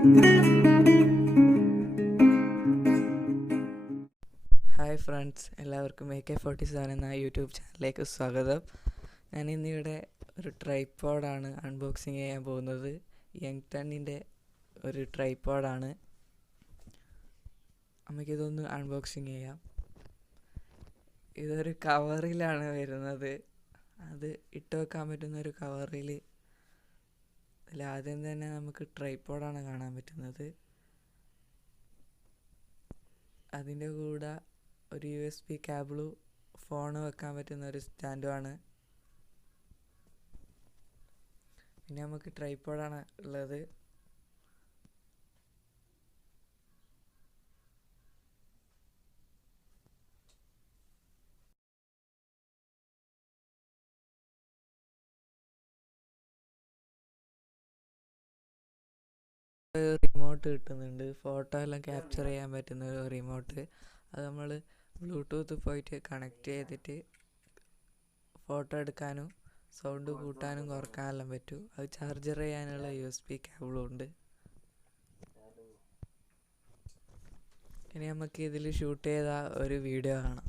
Hi friends, എല്ലാവർക്കും AK47 എന്ന YouTube ചാനലിലേക്ക് സ്വാഗതം. ഞാൻ ഇന്നിവിടെ ഒരു ട്രൈപ്പോഡാണ് അൺബോക്സിങ് ചെയ്യാൻ പോകുന്നത്. യങ്ടണിൻ്റെ ഒരു ട്രൈപ്പോഡാണ്. നമുക്കിതൊന്ന് അൺബോക്സിങ് ചെയ്യാം. ഇതൊരു കവറിലാണ് വരുന്നത്. അത് ഇട്ട് വെക്കാൻ പറ്റുന്ന ഒരു കവറിൽ ആദ്യം തന്നെ നമുക്ക് ട്രൈപ്പോഡാണ് കാണാൻ പറ്റുന്നത്. അതിൻ്റെ കൂടെ ഒരു USB കേബിളും ഫോണ് വെക്കാൻ പറ്റുന്ന ഒരു സ്റ്റാൻഡുമാണ്. പിന്നെ നമുക്ക് ട്രൈപ്പോഡാണ് ഉള്ളത്. റിമോട്ട് കിട്ടുന്നുണ്ട്, ഫോട്ടോ എല്ലാം ക്യാപ്ചർ ചെയ്യാൻ പറ്റുന്ന ഒരു റിമോട്ട്. അത് നമ്മൾ ബ്ലൂടൂത്ത് പോയിട്ട് കണക്ട് ചെയ്തിട്ട് ഫോട്ടോ എടുക്കാനും സൗണ്ട് കൂട്ടാനും കുറക്കാനെല്ലാം പറ്റും. അത് ചാർജർ ചെയ്യാനുള്ള USB കേബിളും ഉണ്ട്. ഇനി നമുക്ക് ഇതിൽ ഷൂട്ട് ചെയ്ത ഒരു വീഡിയോ കാണാം.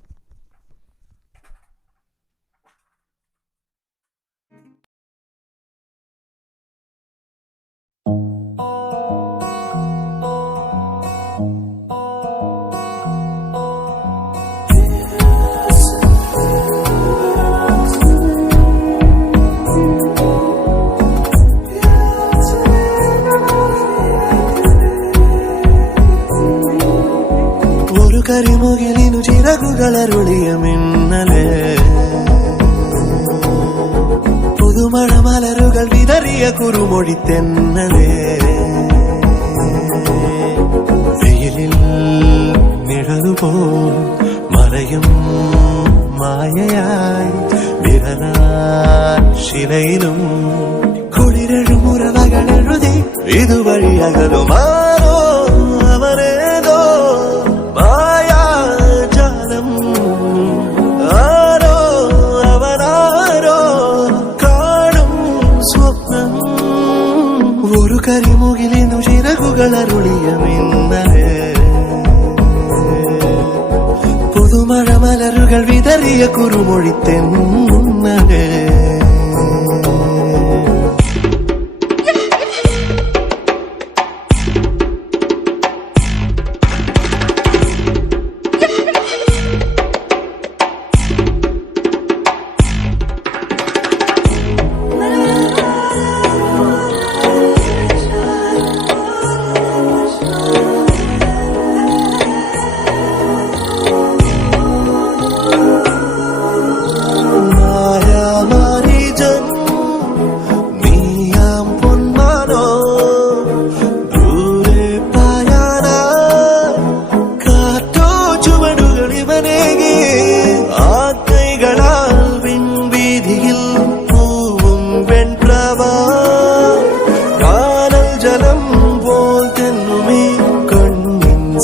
കരിമുകിലിനു ചിറകുകളരുളിയ മിന്നലേ, പുതുമഴ മലരുകൾ വിതറിയ കുറുമൊഴി തെന്നലേ, വെയിലിൽ നിഴലുപോ മറയും മായയായി വിരലാൽ ശിലയിലും കുളിരഴുമുറവകൾ എഴുതി ഇതുവഴി അകലുമാറോ അവരേതോ കരിമുകിലിനു ചിറകുകളരുളിയ മിന്നലേ, പുതുമഴ മലരുകൾ വിതറിയ കുറുമൊഴി തെന്നലേ.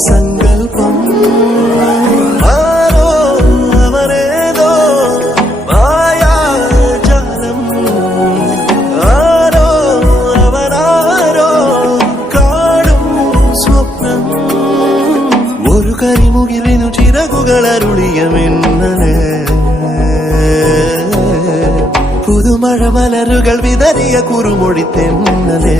സങ്കൽപ്പം ആരോ അവരേതോ മായാജാലം, ആരോ അവരാരോ കാണും സ്വപ്നം. ഒരു കരിമുകിലിനു ചിറകുകളരുളിയ മിന്നലേ, പുതുമഴ മലരുകൾ വിതറിയ കുറുമൊഴി തെന്നലേ.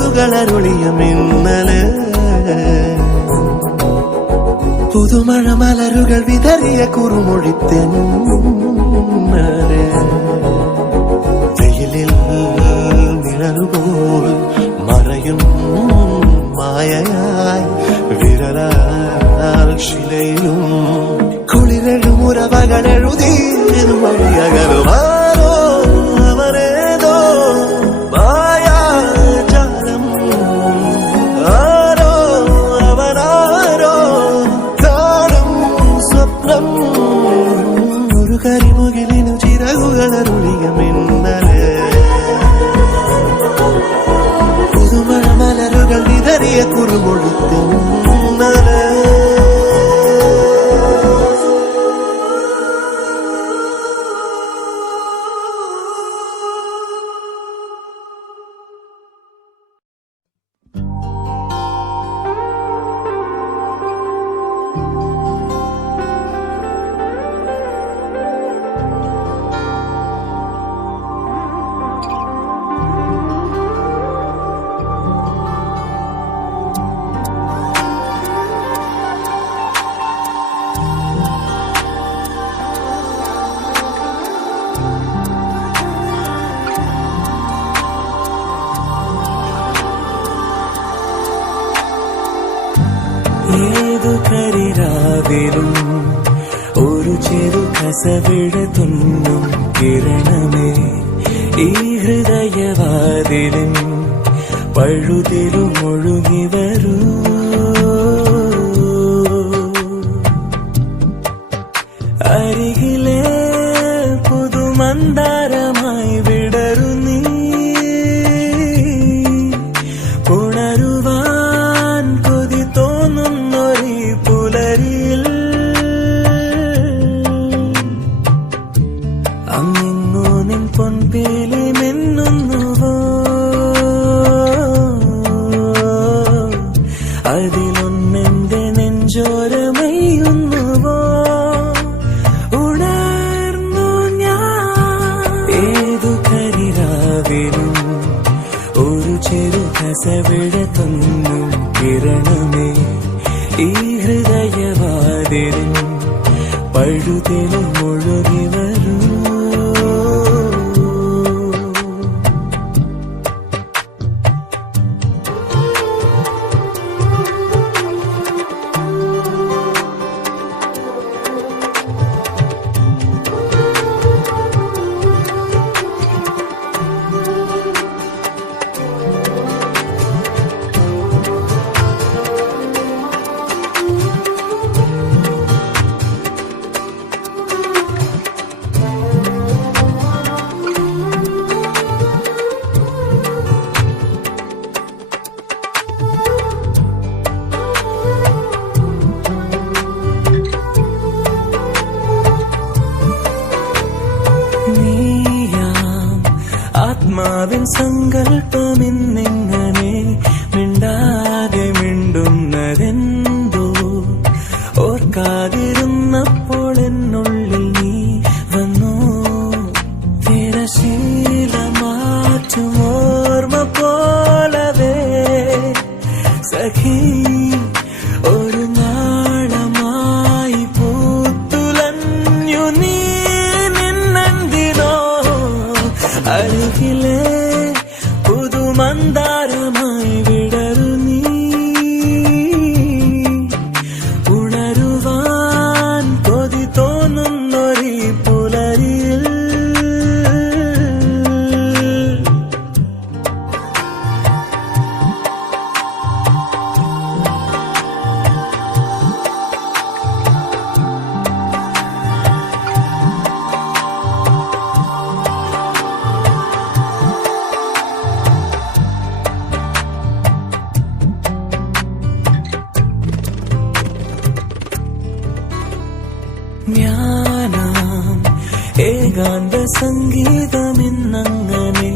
ചിറകുകളരുളിയ മിന്നല് പുതുമഴ മലരുകൾ വിതറിയ കുറുമൊഴിത്തെന്നല് വെയിലിൽ നിഴലുപോൽ മറയും മായയായി വിരലാൽ ശിലയിലും കുളിരെഴും ഉറവകൾ എഴുതിയൊരു വഴിയകലുമാരോ അവരേതോ മായാജാലം ആരോ അവനാരോ കാണും സ്വപ്നം ഒരു കരിമുകിലിനു ചിറകുകളരുളിയ മിന്നല് പുതുമഴ മലരുകൾ വിതറിയ കുറുമൊഴിത്തെന്നല് ഏതു കരിരാവിലും ഒരു ചെറു കസവിട തുന്നും കിരണമേ ഈ ഹൃദയവാതിലും പഴുതിലും ഒഴുകി വരൂ അരികിലെ പുതുമന്ദാരമായി വിടരു നീ ഉണരുവാൻ കൊതി തോന്നുന്നൊരു പുലരിയിൽ അങ്ങെങ്ങോ നിൻ പൊൻപേലി മിന്നുന്നുവോ അതിലൊന്നെന്റെ നെഞ്ചോരമയുന്നുവോ ഉണർന്നു ഞാൻ ഏതു കരിരാവിലും ഒരു ചെറു കസവിട തുന്നും കിരണമേ ഈ ഹൃദയവാതിലും പഴുതിലും ഒഴുകി വരൂ ആത്മാവിൻ സങ്കല്പമിന്നിങ്ങനെ മിണ്ടാതെ മിണ്ടുന്നതെന്തോ ഓർക്കാതിരുന്നപ്പോൾ എന്നുള്ളിൽ നീ വന്നു തിരശീല മാറ്റും ഓർമ്മ പോലവേ സഖി ഒരു നാളമായി പൂത്തുലഞ്ഞു നീ നിന്നെന്തിനോ അരികിലെ പുതുമന്ദാരമായി വിടരു നീ ഉണരുവാൻ കൊതി തോന്നുന്നൊരു പുലരിയിൽ ജ്ഞാനം ഏകാന്ത സംഗീതമെന്നങ്ങനെ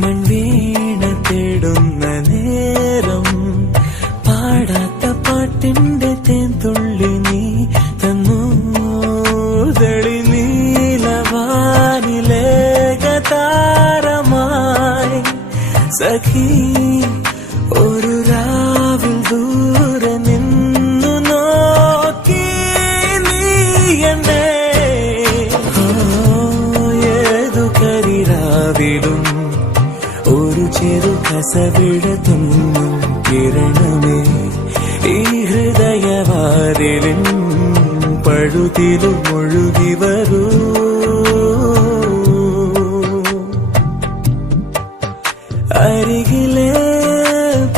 മൺവീണ തേടുന്ന നേരം പാടാത്ത പാട്ടിന്റെ തേൻതുള്ളി നീ തന്നു തെളി നീലവാനിലേക താരമായി സഖി ആസവിടത്തുന്നും കിരണമേ ഈ ഹൃദയവാതിലിൻ പഴുതിലും ഒഴുകി വരൂ. അരികിലെ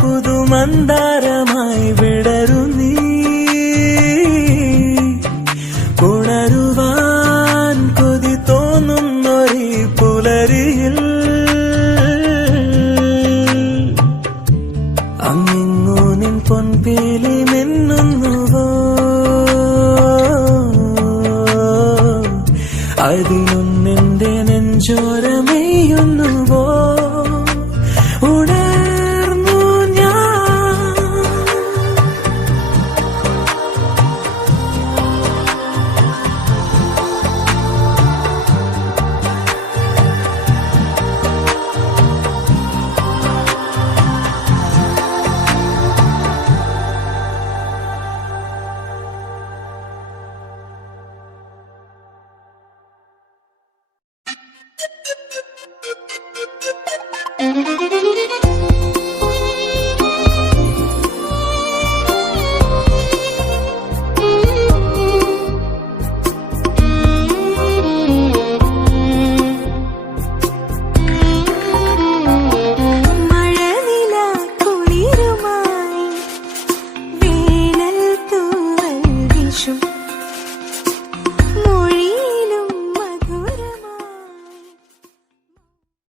പുതുമന്ദാരമായി വിടരു നീ, ഉണരുവാൻ കൊതി തോന്നുന്നൊരു പുലരിയിൽ അങ്ങിങ്ങു നിൻ പൊൻപീലി മിന്നുന്നുവോ, അതിനു